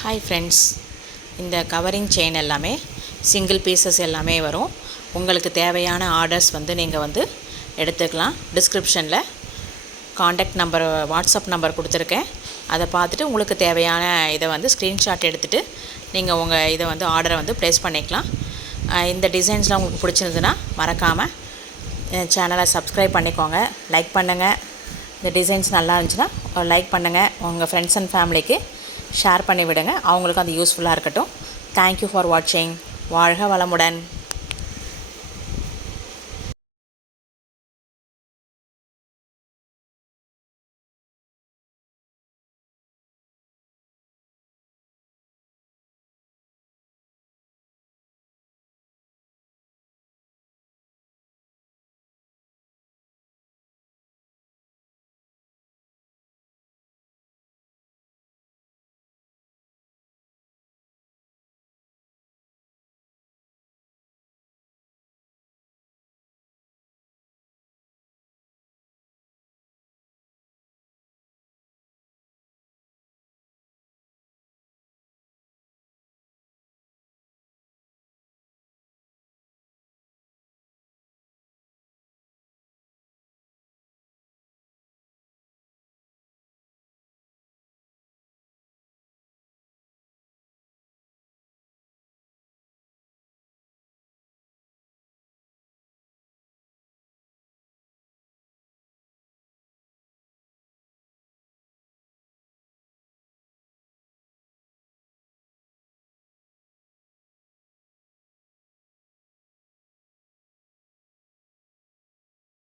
Hi friends இந்த covering chain எல்லாமே single pieces எல்லாமே வரும். உங்களுக்கு தேவையான ஆர்டர்ஸ் வந்து நீங்கள் வந்து எடுத்துக்கலாம். டிஸ்கிரிப்ஷனில் காண்டாக்ட் நம்பர் வாட்ஸ்அப் நம்பர் கொடுத்துருக்கேன். அதை பார்த்துட்டு உங்களுக்கு தேவையான இதை வந்து ஸ்க்ரீன்ஷாட் எடுத்துகிட்டு நீங்கள் உங்கள் இதை வந்து ஆர்டரை வந்து ப்ளேஸ் பண்ணிக்கலாம். இந்த டிசைன்ஸ்லாம் உங்களுக்கு பிடிச்சிருந்துன்னா மறக்காமல் சேனலை சப்ஸ்கிரைப் பண்ணிக்கோங்க. லைக் பண்ணுங்கள் இந்த டிசைன்ஸ் நல்லா இருந்துச்சுன்னா லைக் பண்ணுங்கள் உங்கள் ஃப்ரெண்ட்ஸ் அண்ட் ஃபேமிலிக்கு ஷேர் பண்ணி விடுங்க அவங்களுக்கும் அது யூஸ்ஃபுல்லாக இருக்கட்டும். தேங்க்யூ ஃபார் வாட்சிங் வாழ்க வளமுடன்.